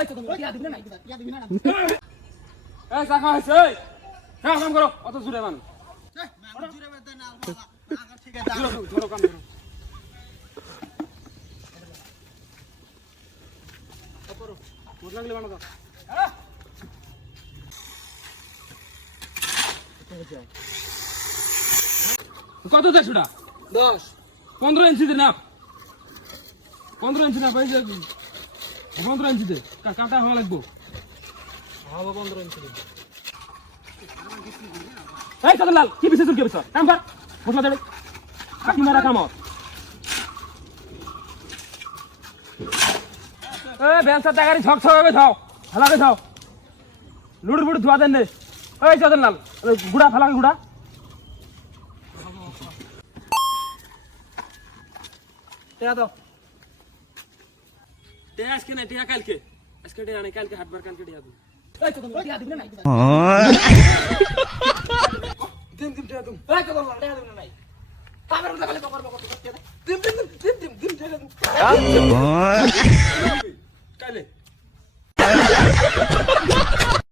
এই তো তুমি টিয়া দিবি না টিয়া দিবি না এই চাকা হইছে এই কাম করো অত জুরে মানুষ জুরে বেদে না আগা ঠিক আছে ধরো কাম করো করো মোট লাগলে বানা দাও কত দেয় ছুটা 10 15 ইঞ্চি দে না 15 ইঞ্চি না ভাই 15 ইঞ্চি দে কাটা হওয়া লাগবো হবে 15 ইঞ্চি এই সদলাল কি বিশেষ কি বিশেষ কাম কর মশলা দেবে কি মারা কাম এই বেলসা টাকারি ছক ছক হবে খাও হালাকে খাও লুড় বুড় ধোয়া দেন রে এই সদলাল গুড়া ফালাকে গুড়া টিয়া দাও তে আজকে না টিয়া কালকে আজকে টিয়া নাই কালকে হাটবার কালকে টিয়া দু এই তো তুমি টিয়া দিবি না দিন দিন টিয়া দু এই তো তুমি টিয়া দিবি না কামের মধ্যে খালি বকর বকর দিম দিম দিম দিম দিম টিয়া দিম